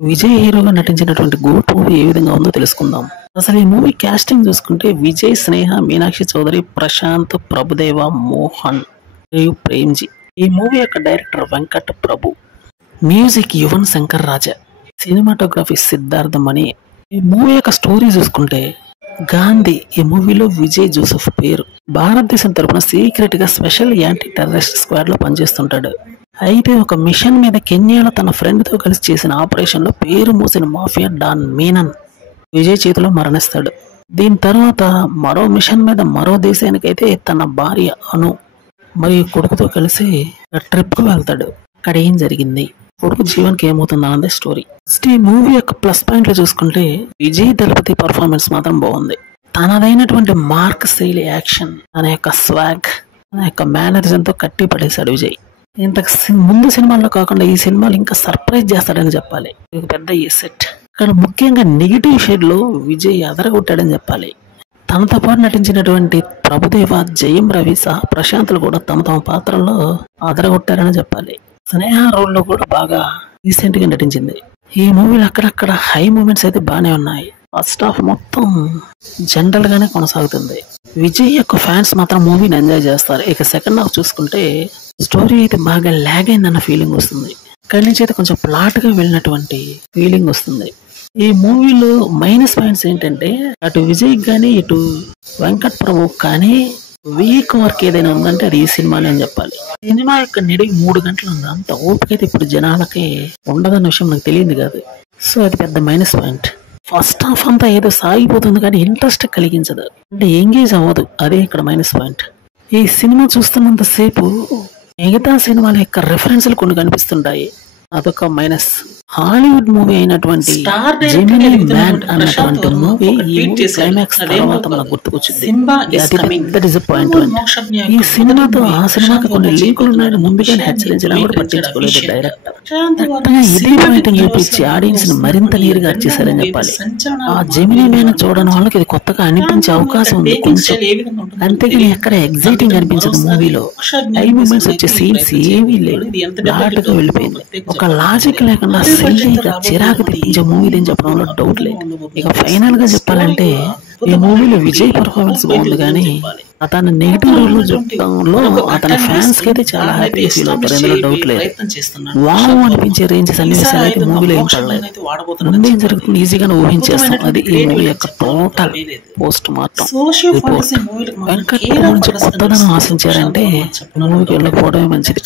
విజయ్ హీరోగా నటించినటువంటి goat movie ఏ విధంగా ఉందో తెలుసుకుందాం. అసలు ఈ మూవీ కాస్టింగ్ చూసుకుంటే విజయ్, స్నేహ, మీనాక్షి చౌదరి, ప్రశాంత్, ప్రభుదేవ, మోహన్ మరియు ప్రేమ్జీ. ఈ మూవీ యొక్క డైరెక్టర్ వెంకట్ ప్రభు, మ్యూజిక్ యువన్ శంకర్ రాజా, సినిమాటోగ్రఫీ సిద్ధార్థ మణి. ఈ మూవీ యొక్క స్టోరీ చూసుకుంటే గాంధీ ఈ మూవీలో విజయ్ జోసెఫ్ పేరు. భారతదేశం తరపున సీక్రెట్ గా స్పెషల్ యాంటీ టెర్రరిస్ట్ స్క్వాడ్ లో పనిచేస్తుంటాడు. అయితే ఒక మిషన్ మీద కెన్యాలో తన ఫ్రెండ్ తో కలిసి చేసిన ఆపరేషన్ లో పేరు మోసిన మాఫియా డాన్ మీనన్ విజయ్ చేతిలో మరణిస్తాడు. దీని తర్వాత మరో మిషన్ మీద మరో దేశానికైతే తన భార్య అను మరియు కొడుకుతో కలిసి ట్రిప్ కు వెళ్తాడు. అక్కడ ఏం జరిగింది, కొడుకు జీవన్కి ఏమవుతుంది అన్నదే స్టోరీ. ఫస్ట్ ఈ మూవీ యొక్క ప్లస్ పాయింట్లు చూసుకుంటే విజయ్ దళపతి పర్ఫార్మెన్స్ మాత్రం బాగుంది. తనదైనటువంటి మార్క్ శైలి, యాక్షన్, తన యొక్క స్వాగ్, తన యొక్క మేనరిజం తో కట్టి పడేశాడు విజయ్. ఇంతకు ముందు సినిమాల్లో కాకుండా ఈ సినిమాలు ఇంకా సర్ప్రైజ్ చేస్తాడని చెప్పాలి. ఇది పెద్ద ఎసెట్. ఇక్కడ ముఖ్యంగా నెగిటివ్ షేడ్ లో విజయ్ అదరగొట్టాడని చెప్పాలి. తనతో పాటు నటించినటువంటి ప్రభుదేవ, జయం రవి సహా ప్రశాంత్లు కూడా తమ తమ పాత్రల్లో అదరగొట్టారని చెప్పాలి. స్నేహ రోల్ లో కూడా బాగా రీసెంట్ గా నటించింది. ఈ మూవీలో అక్కడక్కడ హై మూమెంట్స్ అయితే బాగానే ఉన్నాయి. ఫస్ట్ హాఫ్ మొత్తం జనరల్ గానే కొనసాగుతుంది. విజయ్ యొక్క ఫ్యాన్స్ మాత్రం మూవీని ఎంజాయ్ చేస్తారు. ఇక సెకండ్ హాఫ్ చూసుకుంటే స్టోరీ అయితే బాగా లాగ్ అయిందన్న ఫీలింగ్ వస్తుంది. ఇక్కడి నుంచి అయితే కొంచెం ప్లాట్ గా వెళ్ళినటువంటి ఫీలింగ్ వస్తుంది. ఈ మూవీలో మైనస్ పాయింట్స్ ఏంటంటే అటు విజయ్ కానీ ఇటు వెంకట్ ప్రభు కానీ వీక్ వర్క్ ఏదైనా ఉందంటే అది ఈ సినిమాలో అని చెప్పాలి. సినిమా యొక్క నిడివి 3 గంటలు ఉంది. అంత ఓపిక అయితే ఇప్పుడు జనాలకి ఉండదన్న విషయం నాకు తెలియదు కాదు. సో అది పెద్ద మైనస్ పాయింట్. ఫస్ట్ హాఫ్ అంతా ఏదో సాగిపోతుంది కానీ ఇంట్రెస్ట్ కలిగించదు, అంటే ఎంగేజ్ అవ్వదు. అదే ఇక్కడ మైనస్ పాయింట్. ఈ సినిమా చూస్తున్నంత సేపు మిగతా సినిమాల యొక్క రెఫరెన్స్లు కొన్ని కనిపిస్తుంటాయి, అదొక మైనస్. హాలీవుడ్ మూవీ అయినటువంటి జెమినీ మ్యాన్ అన్నటువంటి మూవీ క్లైమాక్స్ తర్వాత మనకు గుర్తుకొచ్చింది. డిసప్పాయింట్మెంట్. ఈ సినిమాతో ఆ సినిమాకి కొన్ని లీకులు ఉన్నాయని ముందుగానే హెచ్చరించడం కూడా పట్టించుకోలేదు డైరెక్టర్. ఇదే పాయింట్ చూపించి ఆడియన్స్ ని మరింత నీరుగా చేశారని చెప్పాలి. ఆ జెమినీ మ్యాన్ చూడడం వాళ్ళకి ఇది కొత్తగా అనిపించే అవకాశం ఉంది కొంచెం, అంతేగాని ఎక్కడ ఎగ్జైటింగ్ అనిపించదు. మూవీలో హై మూమెంట్స్ వచ్చే సీన్స్ ఏమీ లేవు, గా వెళ్ళిపోయింది. ఒక లాజిక్ లేకుండా చిరాకు తెప్పించే మూవీ అని చెప్పడంలో డౌట్ లేదు. ఇక ఫైనల్ గా చెప్పాలంటే ఈ మూవీలో విజయ్ పర్ఫార్మెన్స్ బాగుంది కానీ అతని నెగిటివ్ రోల్ చూడటంలో అతని ఫ్యాన్స్ కి అయితే చాలా హ్యాపీగా ఫీల్ అవుతారు, ఎందులో డౌట్ లేదు. వావ్ అనిపించే రేంజ్ సన్నివేశాలు అయితే మూవీలో ఏం పడలేదు. ముందేం జరుగుతుంది ఈజీగానే ఊహించేస్తాం. అది ఈ మూవీ యొక్క total post mortem report. Venkat నుంచి కొత్తదనం ఆశించారంటే మూవీకి వెళ్ళకపోవడమే మంచిది.